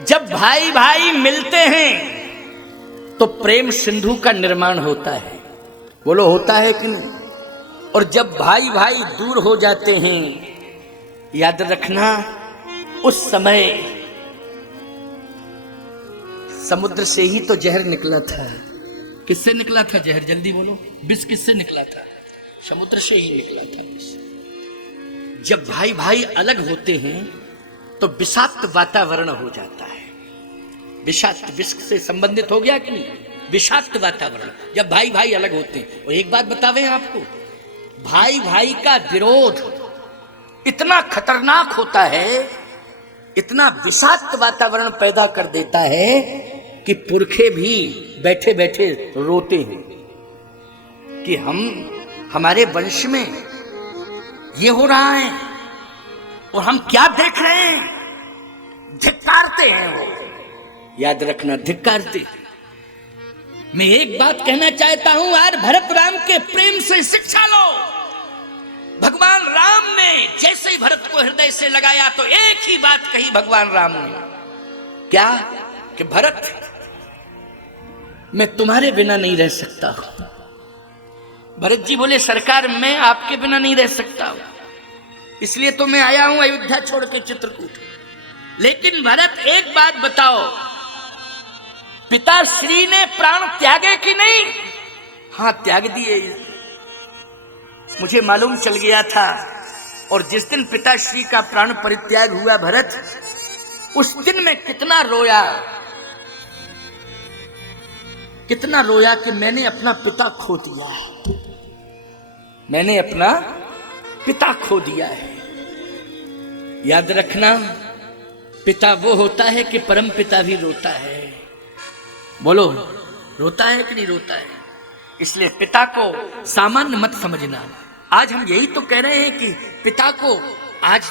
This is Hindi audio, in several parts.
जब भाई भाई मिलते हैं तो प्रेम सिंधु का निर्माण होता है। बोलो होता है कि नहीं? और जब भाई भाई दूर हो जाते हैं, याद रखना उस समय समुद्र से ही तो जहर निकला था। किससे निकला था जहर? जल्दी बोलो। विष किससे निकला था? समुद्र से ही निकला था विष। जब भाई भाई अलग होते हैं तो विषाक्त वातावरण हो जाता है। विषाक्त, विष से संबंधित हो गया कि नहीं? विषाक्त वातावरण जब भाई भाई अलग होते हैं। और एक बात बतावें आपको, भाई भाई का विरोध इतना खतरनाक होता है, इतना विषाक्त वातावरण पैदा कर देता है कि पुरखे भी बैठे बैठे रोते हैं कि हमारे वंश में ये हो रहा है और हम क्या देख रहे हैं। धिक्कारते हैं वो, याद रखना, धिक्कारते। मैं एक बात कहना चाहता हूं, यार भरत राम के प्रेम से शिक्षा लो। भगवान राम ने जैसे ही भरत को हृदय से लगाया तो एक ही बात कही भगवान राम ने, क्या? कि भरत, मैं तुम्हारे बिना नहीं रह सकता हूं। भरत जी बोले, सरकार मैं आपके बिना नहीं रह सकता हूं, इसलिए तो मैं आया हूं अयोध्या छोड़ के चित्रकूट। लेकिन भरत एक बात बताओ, पिताश्री ने प्राण त्यागे कि नहीं? हां, त्याग दिए। मुझे मालूम चल गया था। और जिस दिन पिताश्री का प्राण परित्याग हुआ भरत, उस दिन मैं कितना रोया, कितना रोया कि मैंने अपना पिता खो दिया है। मैंने अपना पिता खो दिया है। याद रखना, पिता वो होता है कि परम पिता भी रोता है। बोलो, रोता है कि नहीं रोता है? इसलिए पिता को सामान्य मत समझना। आज हम यही तो कह रहे हैं कि पिता को आज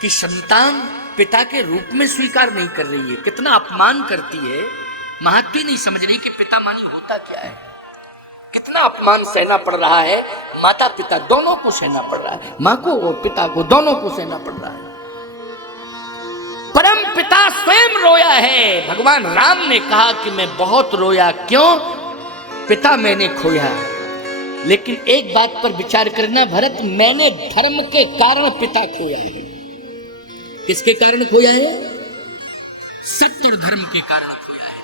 की संतान पिता के रूप में स्वीकार नहीं कर रही है, कितना अपमान करती है। महत्व नहीं समझ रही कि पिता मानी होता क्या है। कितना अपमान सहना पड़ रहा है, माता पिता दोनों को सहना पड़ रहा है, माँ को और पिता को दोनों को सहना पड़ रहा है। परम पिता स्वयं रोया है। भगवान राम ने कहा कि मैं बहुत रोया, क्यों? पिता मैंने खोया। लेकिन एक बात पर विचार करना भरत, मैंने धर्म के कारण पिता खोया है। किसके कारण खोया है? सत्य और धर्म के कारण खोया है।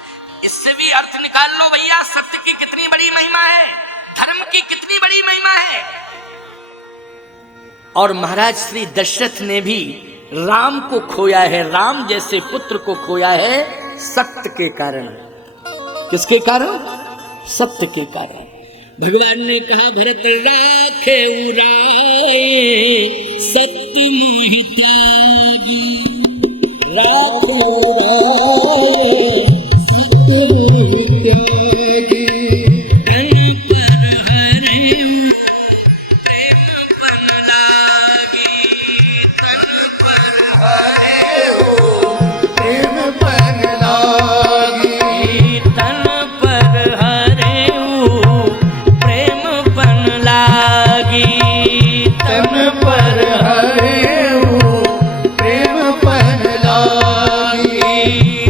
इससे भी अर्थ निकाल लो भैया, सत्य की कितनी बड़ी महिमा है, धर्म की कितनी बड़ी महिमा है। और महाराज श्री दशरथ ने भी राम को खोया है, राम जैसे पुत्र को खोया है सत्य के कारण। किसके कारण? सत्य के कारण। भगवान ने कहा, भरत राखे उराए सत्य मोहि त्यागी, राखे उराए सत्य मोहि त्यागी, तन पर हरे प्रेम बन लागी, तन पर हरे प्रेम बन लागी, तन पर हरे प्रेम बन लागी, तन पर हरे प्रेम बन लागी,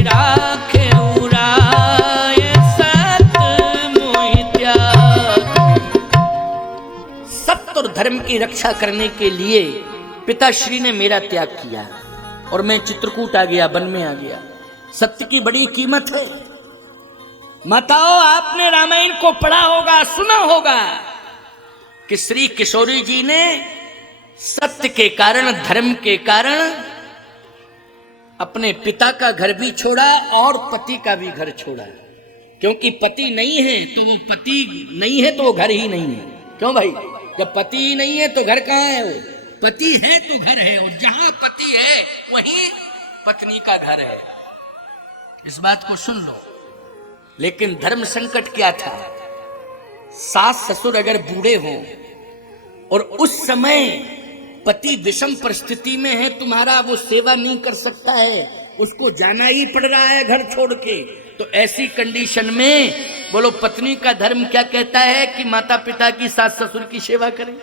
राखे उराए सत्य मोहि त्यागी। सत्य और धर्म की रक्षा करने के लिए पिताश्री ने मेरा त्याग किया और मैं चित्रकूट आ गया, वन में आ गया। सत्य की बड़ी कीमत है। माताओं, आपने रामायण को पढ़ा होगा, सुना होगा कि श्री किशोरी जी ने सत्य के कारण, धर्म के कारण अपने पिता का घर भी छोड़ा और पति का भी घर छोड़ा। क्योंकि पति नहीं है तो वो पति नहीं है तो वो घर ही नहीं है। क्यों भाई? जब पति ही नहीं है तो घर कहाँ है? वो पति है तो घर है, और जहां पति है वहीं पत्नी का घर है। इस बात को सुन लो। लेकिन धर्म संकट क्या था? सास ससुर अगर बूढ़े हों और उस समय पति विषम परिस्थिति में है तुम्हारा, वो सेवा नहीं कर सकता है, उसको जाना ही पड़ रहा है घर छोड़ के, तो ऐसी कंडीशन में बोलो पत्नी का धर्म क्या कहता है कि माता पिता की, सास ससुर की सेवा करें?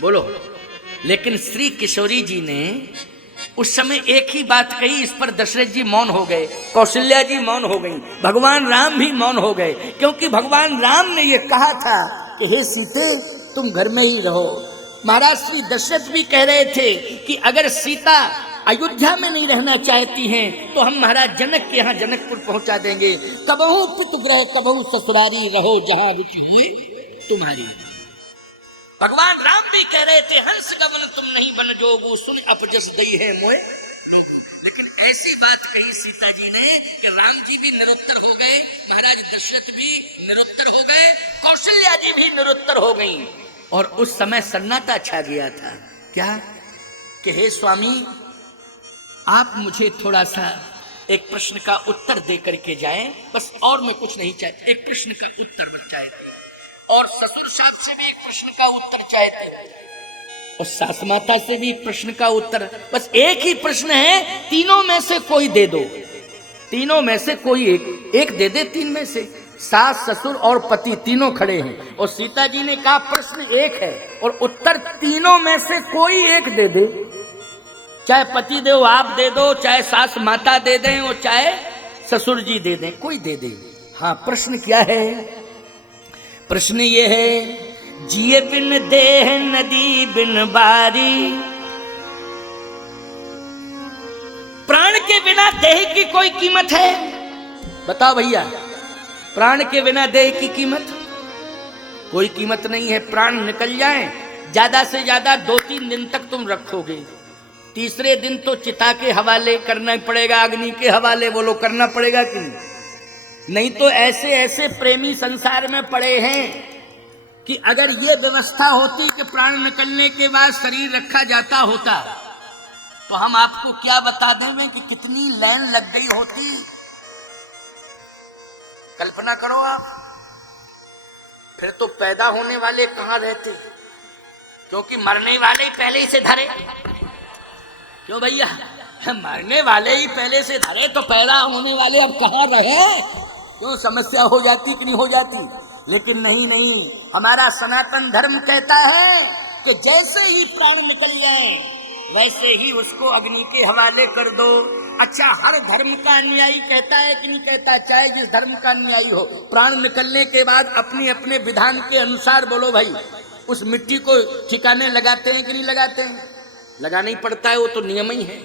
बोलो। लेकिन श्री किशोरी जी ने उस समय एक ही बात कही, इस पर दशरथ जी मौन हो गए, कौशल्या जी मौन हो गई, भगवान राम भी मौन हो गए, क्योंकि भगवान राम ने यह कहा था कि हे सीते तुम घर में ही रहो। महाराज श्री दशरथ भी कह रहे थे कि अगर सीता अयोध्या में नहीं रहना चाहती हैं तो हम महाराज जनक के यहाँ जनकपुर पहुंचा देंगे। कबहू पितृगृह कबहू ससुरारी, रहो जहां रुचि हुई तुम्हारी। भगवान राम भी कह रहे थे हंस गवन तुम नहीं बन जोगु, सुन अपजस दई है मोए लोगु। लेकिन ऐसी बात कही सीता जी ने कि राम जी भी निरुत्तर हो गए, महाराज दशरथ भी निरुत्तर हो गए, कौशल्या जी भी निरुत्तर हो गई। और उस समय सन्नाटा छा गया था। क्या कि हे स्वामी आप मुझे थोड़ा सा एक प्रश्न का उत्तर दे करके जाएं, बस, और मैं कुछ नहीं चाहती। एक प्रश्न का उत्तर बस चाहते, और ससुर साहब से भी एक प्रश्न का उत्तर चाहते, और सास माता से भी प्रश्न का उत्तर। बस एक ही प्रश्न है, तीनों में से कोई दे दो, तीनों में से कोई एक दे दे। तीन में से सास ससुर और पति तीनों खड़े हैं, और सीता जी ने कहा प्रश्न एक है और उत्तर तीनों में से कोई एक दे दे। चाहे पति देव आप दे दो, चाहे सास माता दे दें, और चाहे ससुर जी दे दें, कोई दे दे। हाँ, प्रश्न क्या है? प्रश्न ये है, जिए बिन देह नदी बिन बारी, प्राण के बिना देह की कोई कीमत है? बताओ भैया, प्राण के बिना देह की कीमत? कोई कीमत नहीं है। प्राण निकल जाए, ज्यादा से ज्यादा 2-3 दिन तक तुम रखोगे, तीसरे दिन तो चिता के हवाले करना पड़ेगा, अग्नि के हवाले। बोलो करना पड़ेगा कि नहीं? तो ऐसे ऐसे प्रेमी संसार में पड़े हैं कि अगर ये व्यवस्था होती कि प्राण निकलने के बाद शरीर रखा जाता होता तो हम आपको क्या बता दें कि कितनी लाइन लग गई होती। कल्पना करो आप, फिर तो पैदा होने वाले कहां रहते, क्योंकि मरने वाले ही पहले ही से धरे। क्यों भैया, मरने वाले ही पहले से धरे तो पैदा होने वाले अब कहां रहे? क्यों समस्या हो जाती कि नहीं हो जाती? लेकिन नहीं नहीं, हमारा सनातन धर्म कहता है कि जैसे ही प्राण निकल जाए वैसे ही उसको अग्नि के हवाले कर दो। अच्छा, हर धर्म का अनुयायी कहता है कि नहीं कहता? चाहे जिस धर्म का अनुयायी हो, प्राण निकलने के बाद अपने अपने विधान के अनुसार, बोलो भाई, उस मिट्टी को ठिकाने लगाते हैं कि नहीं लगाते हैं? लगाना ही पड़ता है, वो तो नियम ही है।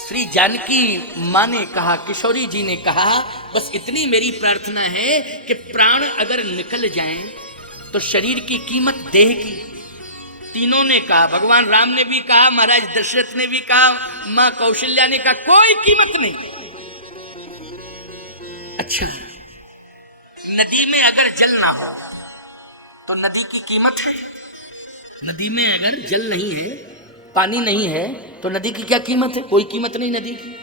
श्री जानकी माँ ने कहा, किशोरी जी ने कहा, बस इतनी मेरी प्रार्थना है कि प्राण अगर निकल जाएं तो शरीर की कीमत देह की। तीनों ने कहा, भगवान राम ने भी कहा, महाराज दशरथ ने भी कहा, माँ कौशल्या ने कहा, कोई कीमत नहीं। अच्छा, नदी में अगर जल ना हो तो नदी की कीमत है? नदी में अगर जल नहीं है, पानी नहीं है, तो नदी की क्या कीमत है? कोई कीमत नहीं नदी की।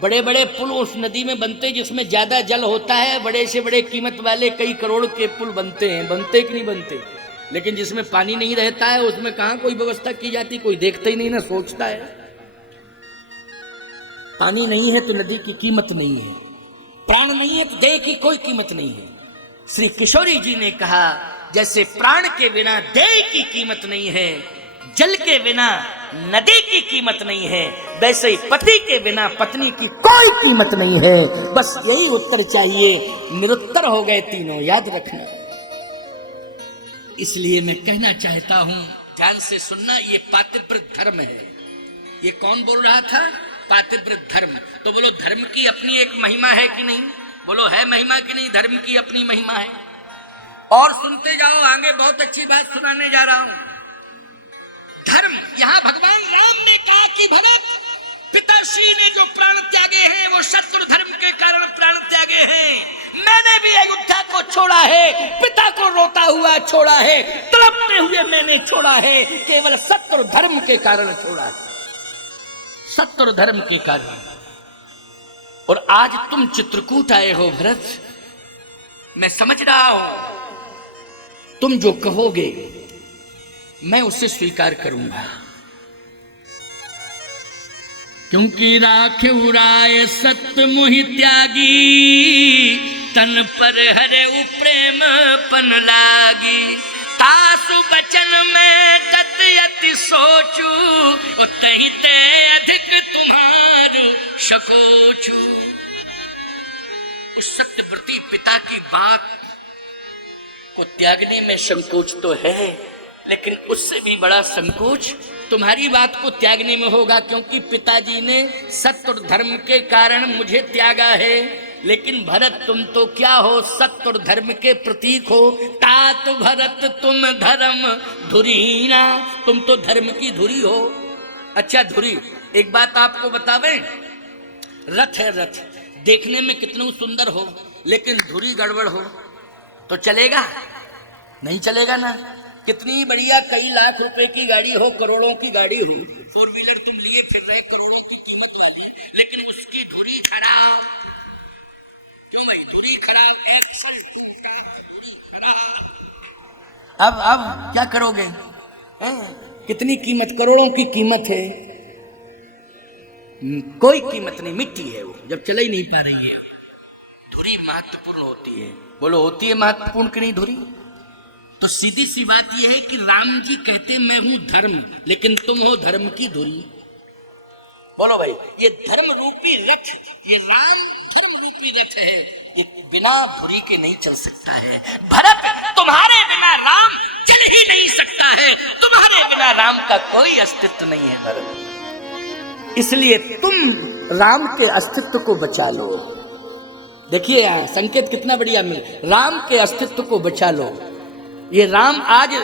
बड़े बड़े पुल उस नदी में बनते जिसमें ज्यादा जल होता है, बड़े से बड़े कीमत वाले कई करोड़ के पुल बनते हैं, बनते कि नहीं बनते? लेकिन जिसमें पानी नहीं रहता है उसमें कहां कोई व्यवस्था की जाती? कोई देखता ही नहीं ना, सोचता है। पानी नहीं है तो नदी की कीमत नहीं है, प्राण नहीं है तो देह की कोई कीमत नहीं है। श्री किशोरी जी ने कहा, जैसे प्राण के बिना देह की कीमत नहीं है, जल के बिना नदी की कीमत नहीं है, वैसे ही पति के बिना पत्नी की कोई कीमत नहीं है। बस यही उत्तर चाहिए। निरुत्तर हो गए तीनों, याद रखना। इसलिए मैं कहना चाहता हूं, ध्यान से सुनना, ये पातिव्रत धर्म है। ये कौन बोल रहा था? पातिव्रत धर्म। तो बोलो, धर्म की अपनी एक महिमा है कि नहीं? बोलो, है महिमा कि नहीं? धर्म की अपनी महिमा है। और सुनते जाओ, आगे बहुत अच्छी बात सुनाने जा रहा हूं। धर्म, यहां भगवान राम ने कहा कि भरत, पिताश्री ने जो प्राण त्यागे हैं वो शत्रु धर्म के कारण प्राण त्यागे हैं। मैंने भी अयोध्या को छोड़ा है, पिता को रोता हुआ छोड़ा है, तड़पते हुए मैंने छोड़ा है, केवल शत्रु धर्म के कारण छोड़ा है, शत्रु धर्म के कारण। और आज तुम चित्रकूट आए हो भरत, मैं समझ रहा हूं तुम जो कहोगे मैं उसे स्वीकार करूंगा, क्योंकि राखे उराय सत्य मोहि त्यागी, तन पर हरे प्रेम पन लागी। तासु बचन में तत यति सोचू, तहि ते सकोचू। उस सत्यव्रती पिता की बात को त्यागने में संकोच तो है, लेकिन उससे भी बड़ा संकोच तुम्हारी बात को त्यागने में होगा, क्योंकि पिताजी ने सत्य और धर्म के कारण मुझे त्यागा है। लेकिन भरत तुम तो क्या हो, सत्य और धर्म के प्रतीक हो। तात भरत तुम धर्म धुरीना, तुम तो धर्म की धुरी हो। अच्छा धुरी, एक बात आपको बतावें, रथ है, रथ देखने में कितना सुंदर हो, लेकिन धुरी गड़बड़ हो तो चलेगा? नहीं चलेगा ना। कितनी बढ़िया कई लाख रुपए की गाड़ी हो, करोड़ों की गाड़ी हो, 4 व्हीलर तुम लिए फिर रहे करोड़ों की कीमत वाली, लेकिन उसकी धुरी खराब। क्यों भाई? धुरी खराब है। अब क्या करोगे? कितनी कीमत, करोड़ों की कीमत है, कोई कीमत नहीं, मिट्टी है वो, जब चल ही नहीं पा रही है। धुरी महत्वपूर्ण होती है। बोलो होती है महत्वपूर्ण कि नहीं धुरी? तो सीधी सी बात यह है कि राम जी कहते मैं हूं धर्म, लेकिन तुम हो धर्म की धुरी। बोलो भाई, ये धर्म रूपी रथ, ये राम धर्म रूपी रथ है, ये बिना धुरी के नहीं चल सकता है। भरत, तुम्हारे बिना राम चल ही नहीं सकता है, तुम्हारे बिना राम का कोई अस्तित्व नहीं है भरत। इसलिए तुम राम के अस्तित्व को बचा लो। देखिए यहाँ संकेत कितना बढ़िया मिल, राम के अस्तित्व को बचा लो। ये राम आज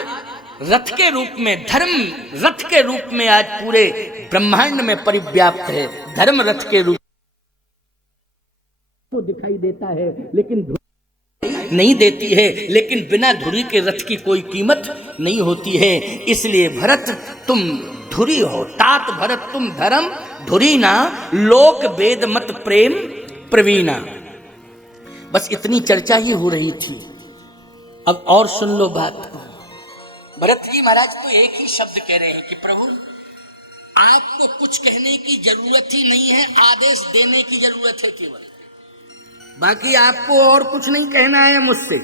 रथ के रूप में, धर्म रथ के रूप में आज पूरे ब्रह्मांड में परिव्याप्त है। धर्म रथ के रूप को दिखाई देता है, लेकिन धुरी नहीं देती है। लेकिन बिना धुरी के रथ की कोई कीमत नहीं होती है। इसलिए भरत तुम धुरी हो। तात भरत तुम धर्म धुरीना, लोक वेद मत प्रेम प्रवीणा। बस इतनी चर्चा ही हो रही थी। अब और सुन लो बात। भरत जी महाराज तो एक ही शब्द कह रहे हैं कि प्रभु आपको कुछ कहने की जरूरत ही नहीं है, आदेश देने की जरूरत है केवल, बाकी आपको और कुछ नहीं कहना है मुझसे,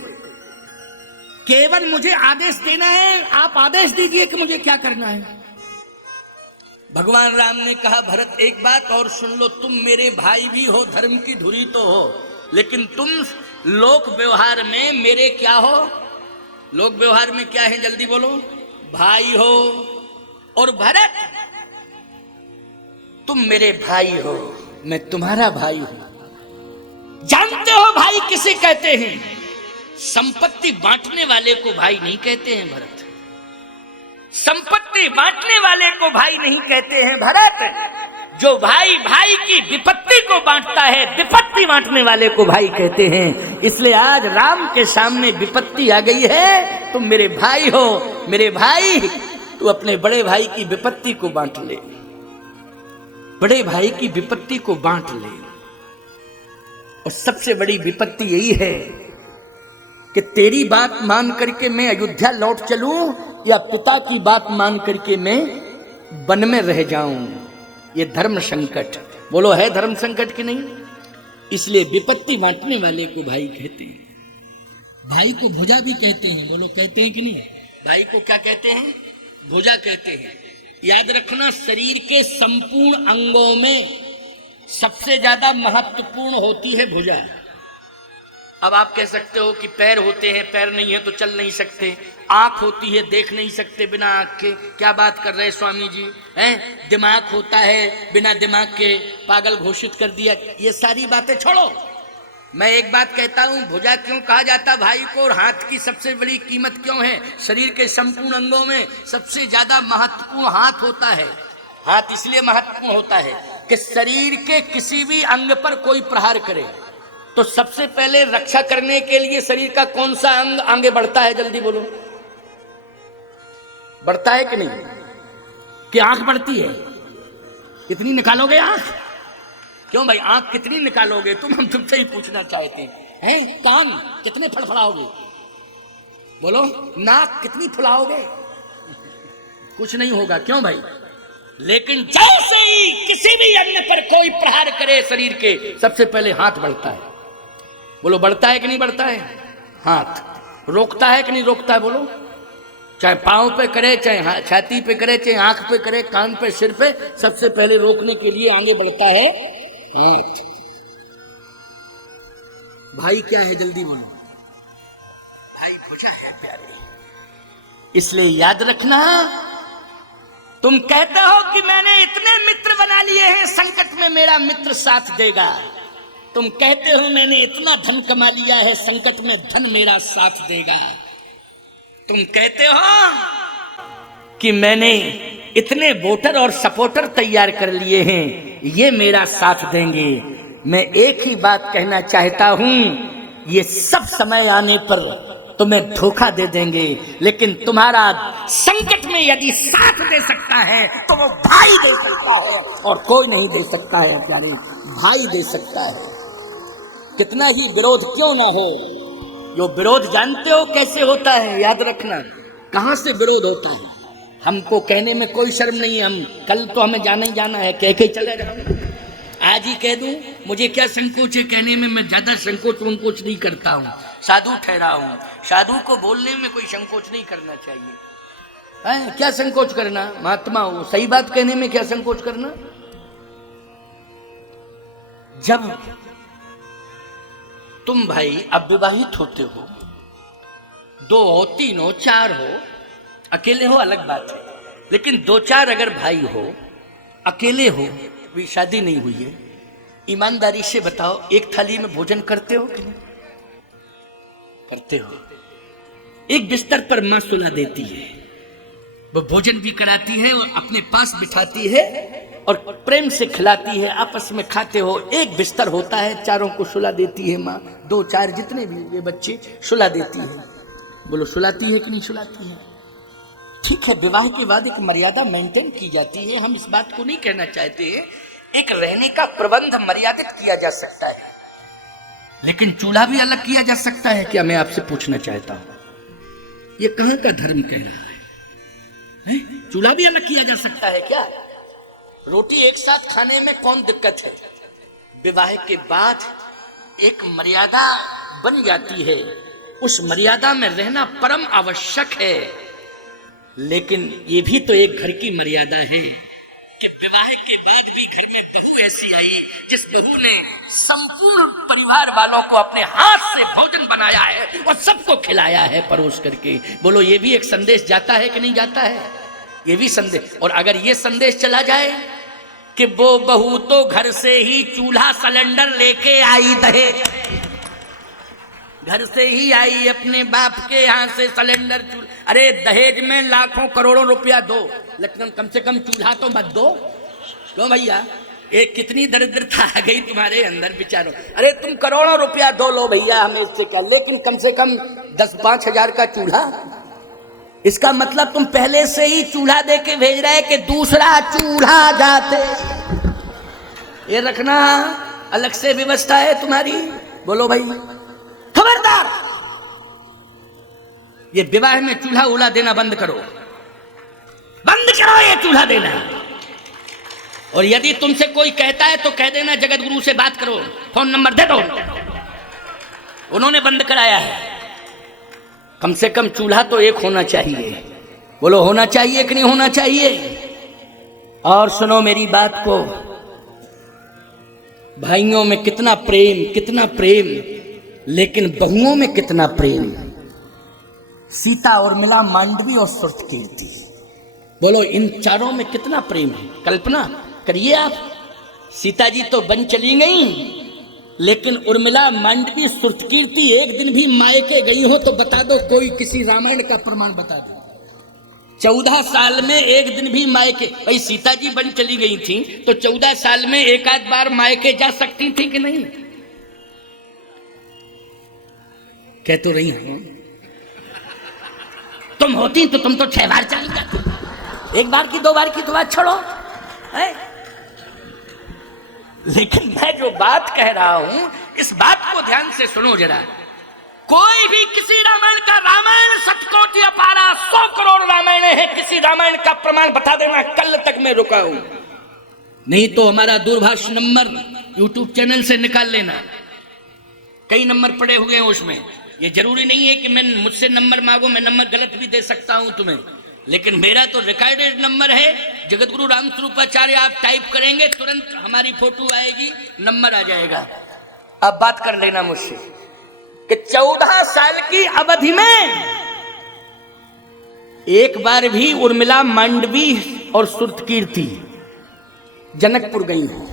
केवल मुझे आदेश देना है। आप आदेश दीजिए कि मुझे क्या करना है। भगवान राम ने कहा भरत एक बात और सुन लो, तुम मेरे भाई भी हो, धर्म की धुरी तो हो, लेकिन तुम लोक व्यवहार में मेरे क्या हो? लोक व्यवहार में क्या है जल्दी बोलो? भाई हो। और भरत तुम मेरे भाई हो, मैं तुम्हारा भाई हूं। जानते हो भाई किसे कहते हैं? संपत्ति बांटने वाले को भाई नहीं कहते हैं भरत। संपत्ति बांटने वाले को भाई नहीं कहते हैं भरत। जो भाई भाई की विपत्ति को बांटता है, विपत्ति बांटने वाले को भाई कहते हैं। इसलिए आज राम के सामने विपत्ति आ गई है, तुम मेरे भाई हो। मेरे भाई, तू अपने बड़े भाई की विपत्ति को बांट ले, बड़े भाई की विपत्ति को बांट ले। और सबसे बड़ी विपत्ति यही है कि तेरी बात मान करके मैं अयोध्या लौट चलूं, या पिता की बात मान करके मैं वन में रह जाऊं। ये धर्म संकट, बोलो है धर्म संकट की नहीं? इसलिए विपत्ति बांटने वाले को भाई कहते हैं। भाई को भुजा भी कहते हैं, बोलो कहते हैं कि नहीं? भाई को क्या कहते हैं? भुजा कहते हैं। याद रखना, शरीर के संपूर्ण अंगों में सबसे ज्यादा महत्वपूर्ण होती है भुजा। अब आप कह सकते हो कि पैर होते हैं, पैर नहीं है तो चल नहीं सकते। आंख होती है, देख नहीं सकते बिना आंख के। क्या बात कर रहे स्वामी जी हैं? दिमाग होता है, बिना दिमाग के पागल घोषित कर दिया। ये सारी बातें छोड़ो। मैं एक बात कहता हूं, भुजा क्यों कहा जाता भाई को, और हाथ की सबसे बड़ी कीमत क्यों है? शरीर के संपूर्ण अंगों में सबसे ज्यादा महत्वपूर्ण हाथ होता है। हाथ इसलिए महत्वपूर्ण होता है कि शरीर के किसी भी अंग पर कोई प्रहार करे तो सबसे पहले रक्षा करने के लिए शरीर का कौन सा अंग आगे बढ़ता है? जल्दी बोलो, बढ़ता है कि नहीं? कि आंख बढ़ती है? कितनी निकालोगे आंख? क्यों भाई आंख कितनी निकालोगे तुम? हम तुमसे ही पूछना चाहते हैं। कान कितने फड़फड़ाओगे? बोलो, नाक कितनी फुलाओगे? कुछ नहीं होगा। क्यों भाई? लेकिन जैसे ही किसी भी अंग पर कोई प्रहार करे शरीर के, सबसे पहले हाथ बढ़ता है। बोलो बढ़ता है कि नहीं बढ़ता है? हाथ रोकता है कि नहीं रोकता है? बोलो, चाहे पांव पे करे, चाहे छाती पे करे, चाहे आंख पे करे, कान पे, सिर पे, सबसे पहले रोकने के लिए आगे बढ़ता है हेट। भाई क्या है जल्दी बोलो। भाई पूछा है प्यारे। इसलिए याद रखना, तुम कहते हो कि मैंने इतने मित्र बना लिए हैं, संकट में मेरा मित्र साथ देगा। तुम कहते हो मैंने इतना धन कमा लिया है, संकट में धन मेरा साथ देगा। तुम कहते हो कि मैंने इतने वोटर और सपोर्टर तैयार कर लिए हैं, ये मेरा साथ देंगे। मैं एक ही बात कहना चाहता हूं, ये सब समय आने पर तुम्हें धोखा दे देंगे, लेकिन तुम्हारा संकट में यदि साथ दे सकता है तो वो भाई दे सकता है, और कोई नहीं दे सकता है प्यारे, भाई दे सकता है। कितना ही विरोध क्यों ना हो, जो विरोध जानते हो कैसे होता है, याद रखना कहां से विरोध होता है। हमको कहने में कोई शर्म नहीं है, हम कल तो हमें जाना ही जाना है, कह के चले जाओ। आज ही कह दूं, मुझे क्या संकोच है कहने में, मैं ज्यादा संकोच वंकोच नहीं करता हूं, साधु ठहरा हूं। साधु को बोलने में कोई संकोच नहीं करना चाहिए है? क्या संकोच करना, महात्मा हो, सही बात कहने में क्या संकोच करना। जब तुम भाई अविवाहित होते हो, 2 हो 3 हो 4 हो, अकेले हो अलग बात है, लेकिन 2-4 अगर भाई हो, अकेले हो, भी शादी नहीं हुई है, ईमानदारी से बताओ एक थाली में भोजन करते हो कि नहीं करते हो। एक बिस्तर पर मां सुला देती है, वो भोजन भी कराती है और अपने पास बिठाती है और प्रेम से खिलाती है, आपस में खाते हो। एक बिस्तर होता है, चारों को सुला देती है माँ, 2-4 जितने भी ये बच्चे सुला देती है। बोलो सुलाती है कि नहीं सुलाती है। ठीक है, विवाह के बाद एक मर्यादा मेंटेन की जाती है, हम इस बात को नहीं कहना चाहते, एक रहने का प्रबंध मर्यादित किया जा सकता है, लेकिन चूल्हा भी अलग किया जा सकता है क्या, मैं आपसे पूछना चाहता हूं। ये कहां का धर्म कह रहा है? चूल्हा भी अलग किया जा सकता है क्या? रोटी एक साथ खाने में कौन दिक्कत है? विवाह के बाद एक मर्यादा बन जाती है, उस मर्यादा में रहना परम आवश्यक है। लेकिन ये भी तो एक घर की मर्यादा है कि विवाह के बाद भी घर में बहू ऐसी आई जिस बहू ने संपूर्ण परिवार वालों को अपने हाथ से भोजन बनाया है और सबको खिलाया है परोस करके। बोलो ये भी एक संदेश जाता है कि नहीं जाता है? ये भी संदेश। और अगर ये संदेश चला जाए कि वो बहू तो घर से ही चूल्हा सिलेंडर लेके आई, दहेज घर से ही आई, अपने बाप के यहाँ से सिलेंडर अरे दहेज में लाखों करोड़ों रुपया दो, लेकिन कम से कम चूल्हा तो मत दो। क्यों भैया, एक कितनी दरिद्रता आ गई तुम्हारे अंदर विचारो। अरे तुम करोड़ों रुपया दो, लो भैया हमें इससे क्या, लेकिन कम से कम 10-5 हजार का चूल्हा। इसका मतलब तुम पहले से ही चूल्हा दे के भेज रहे कि दूसरा चूल्हा जाते। ये रखना अलग से व्यवस्था है तुम्हारी। बोलो भाई खबरदार, ये विवाह में चूल्हा उला देना बंद करो, बंद करो ये चूल्हा देना। और यदि तुमसे कोई कहता है तो कह देना जगत गुरु से बात करो, फोन नंबर दे दो, उन्होंने बंद कराया है। कम से कम चूल्हा तो एक होना चाहिए। बोलो होना चाहिए कि नहीं होना चाहिए? और सुनो मेरी बात को, भाइयों में कितना प्रेम, कितना प्रेम, लेकिन बहुओं में कितना प्रेम। सीता और मिला, मांडवी और श्रुतकीर्ति, बोलो इन चारों में कितना प्रेम है। कल्पना करिए आप, सीता जी तो बन चली गई, लेकिन उर्मिला, मांडवी, श्रुतकीर्ति एक दिन भी मायके गई हो तो बता दो, कोई किसी रामायण का प्रमाण बता दो। 14 साल में एक दिन भी मायके, भाई सीता जी बन चली गई थी तो 14 साल में एक आध बार मायके जा सकती थी कि नहीं? कह तो रही हूं, तुम होती तो तुम तो 6 बार चली जाती, 1 बार की 2 बार की तो बात छोड़ो है? लेकिन मैं जो बात कह रहा हूं, इस बात को ध्यान से सुनो जरा। कोई भी किसी रामायण का, रामायण सतकोटि अपारा, 100 करोड़ रामायण है, किसी रामायण का प्रमाण बता देना, कल तक मैं रुका हूं। नहीं तो हमारा दूरभाष नंबर YouTube चैनल से निकाल लेना, कई नंबर पड़े हुए हैं उसमें। ये जरूरी नहीं है कि मैं मुझसे नंबर मांगो, मैं नंबर गलत भी दे सकता हूं तुम्हें, लेकिन मेरा तो रिकॉर्डेड नंबर है। जगत गुरु राम स्वरूपाचार्य आप टाइप करेंगे तुरंत हमारी फोटो आएगी, नंबर आ जाएगा। अब बात कर लेना मुझसे कि 14 साल की अवधि में एक बार भी उर्मिला, मांडवी और सुरतकीर्ति जनकपुर गई हो।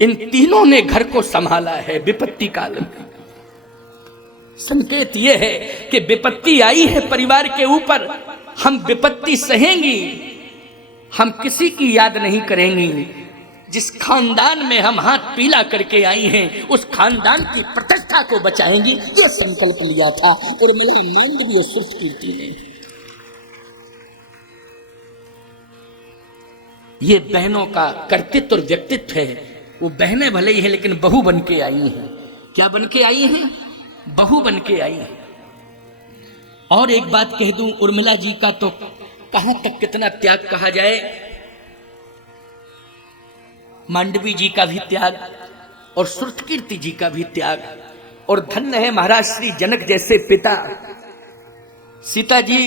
इन तीनों ने घर को संभाला है विपत्ति काल में। संकेत यह है कि विपत्ति आई है परिवार के ऊपर, हम विपत्ति सहेंगी, हम किसी की याद नहीं करेंगी। जिस खानदान में हम हाथ पीला करके आई हैं उस खानदान की प्रतिष्ठा को बचाएंगी, यह संकल्प लिया था उर्मिला, मांडवी और सुरतकीर्ति ने। ये बहनों का कर्तृत्व और व्यक्तित्व है। वो बहनें भले ही हैं लेकिन बहू बन के आई हैं। क्या बन के आई हैं? बहू बन के आई हैं। और एक बात कह दूं, उर्मिला जी का तो कहां तक कितना त्याग कहा जाए, मांडवी जी का भी त्याग और सुरतकीर्ति जी का भी त्याग। और धन्य है महाराज श्री जनक जैसे पिता। सीता जी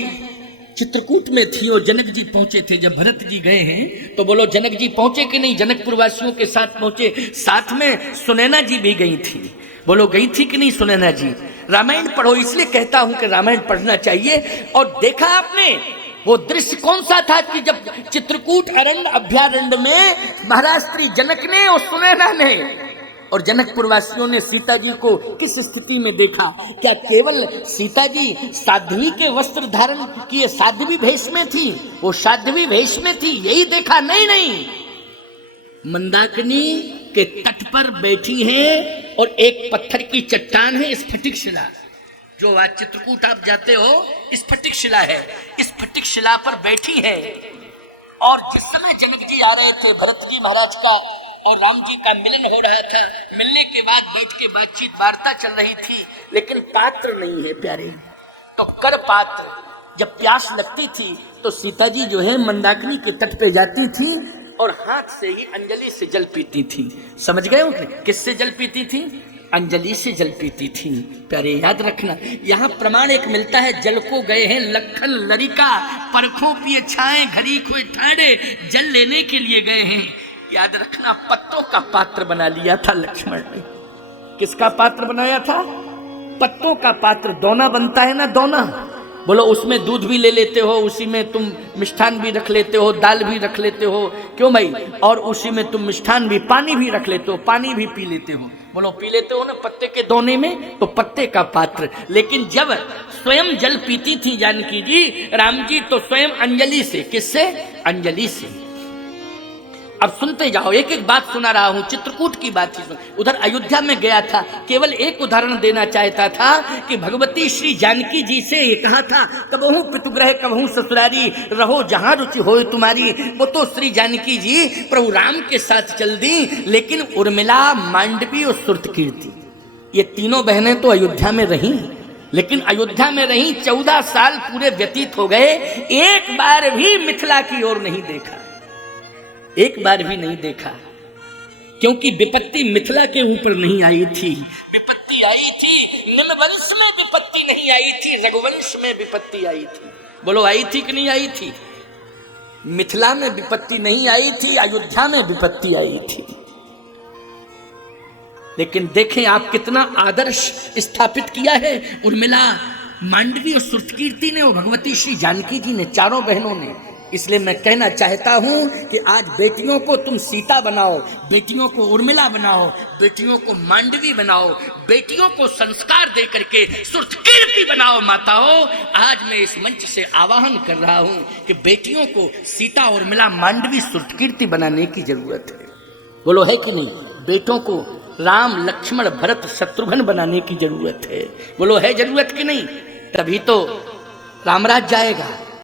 चित्रकूट में थी और जनक जी पहुंचे थे। जब भरत जी गए हैं तो बोलो जनक जी पहुंचे कि नहीं? जनकपुर वासियों के साथ पहुंचे। साथ में सुनैना जी भी गई थी। बोलो गई थी कि नहीं सुनैना जी? रामायण पढ़ो, इसलिए कहता हूं कि रामायण पढ़ना चाहिए। और देखा आपने वो दृश्य कौन सा था कि जब चित्रकूट अरण्य अभ्यारण्य में महाराज श्री जनक ने और सुनैना ने और जनकपुर वासियों ने सीता जी को किस स्थिति में देखा? क्या केवल सीता जी साध्वी के वस्त्र धारण किए साध्वी भेष में थी? वो साध्वी भेष में थी यही देखा? नहीं नहीं, मंदाकिनी के तट पर बैठी है और एक पत्थर की चट्टान है, स्फटिक शिला। जो आज चित्रकूट आप जाते हो स्फटिक शिला है, स्फटिक शिला पर बैठी है। और जिस समय जनक जी आ रहे थे, भरत जी महाराज का और राम जी का मिलन हो रहा था, मिलने के बाद बैठ के बातचीत वार्ता चल रही थी, लेकिन पात्र नहीं है प्यारे। तो कर पात्र जब प्यास लगती थी तो सीता जी जो है मंदाकिनी के तट पे जाती थी और हाथ से ही अंजलि से जल पीती थी। समझ गए हो? किससे जल पीती थी? अंजलि से जल पीती थी। प्यारे याद रखना, यहाँ प्रमाण एक मिलता है, जल को गए हैं लखन लरिका, परखों पिए छाए घड़ी खोए ठाड़े, जल लेने के लिए गए हैं। याद रखना, पत्तों का पात्र बना लिया था लक्ष्मण ने। किसका पात्र बनाया था? पत्तों का पात्र। दोना बनता है ना, दोना, बोलो उसमें दूध भी ले लेते हो, उसी में तुम मिष्ठान भी रख लेते हो, दाल भी रख लेते हो, क्यों भाई? और उसी में तुम मिष्ठान भी, पानी भी रख लेते हो, पानी भी पी लेते हो। बोलो पी लेते हो ना पत्ते के दोने में, तो पत्ते का पात्र। लेकिन जब स्वयं जल पीती थी जानकी जी, राम जी तो स्वयं अंजलि से। किससे? अंजलि से। अब सुनते जाओ, एक एक बात सुना रहा हूं, चित्रकूट की बात ही सुन। उधर अयोध्या में गया था, केवल एक उदाहरण देना चाहता था कि भगवती श्री जानकी जी से ये कहा था, कबहू पितुग्रह कबहू ससुरारी, रहो जहां रुचि हो तुम्हारी। वो तो श्री जानकी जी प्रभु राम के साथ चल दी, लेकिन उर्मिला, मांडवी और सुरतकीर्ति ये तीनों बहनें तो अयोध्या में रही, लेकिन अयोध्या में रही 14 साल पूरे व्यतीत हो गए, एक बार भी मिथिला की ओर नहीं देखा, एक बार भी नहीं देखा। क्योंकि विपत्ति मिथिला के ऊपर नहीं आई थी, विपत्ति आई थी निमवंश में, विपत्ति नहीं आई थी रघुवंश में, विपत्ति आई थी। बोलो आई थी कि नहीं आई थी? मिथिला में विपत्ति नहीं आई थी, अयोध्या में विपत्ति आई थी। लेकिन देखें आप कितना आदर्श स्थापित किया है उर्मिला, मांडवी और सुरतकीर्ति ने और भगवती श्री जानकी जी ने, चारों बहनों ने। इसलिए मैं कहना चाहता हूं कि आज बेटियों को तुम सीता बनाओ, बेटियों को उर्मिला बनाओ, बेटियों को मांडवी बनाओ, बेटियों को संस्कार दे करके सुरतकीर्ति बनाओ माताओं। आज मैं इस मंच से आवाहन कर रहा हूं कि बेटियों को सीता, उर्मिला, मांडवी, सुरतकीर्ति बनाने की जरूरत है। बोलो है कि नहीं? बेटों को राम, लक्ष्मण, भरत, शत्रुघ्न बनाने की जरूरत है। बोलो है जरूरत कि नहीं? तभी तो रामराज जाएगा।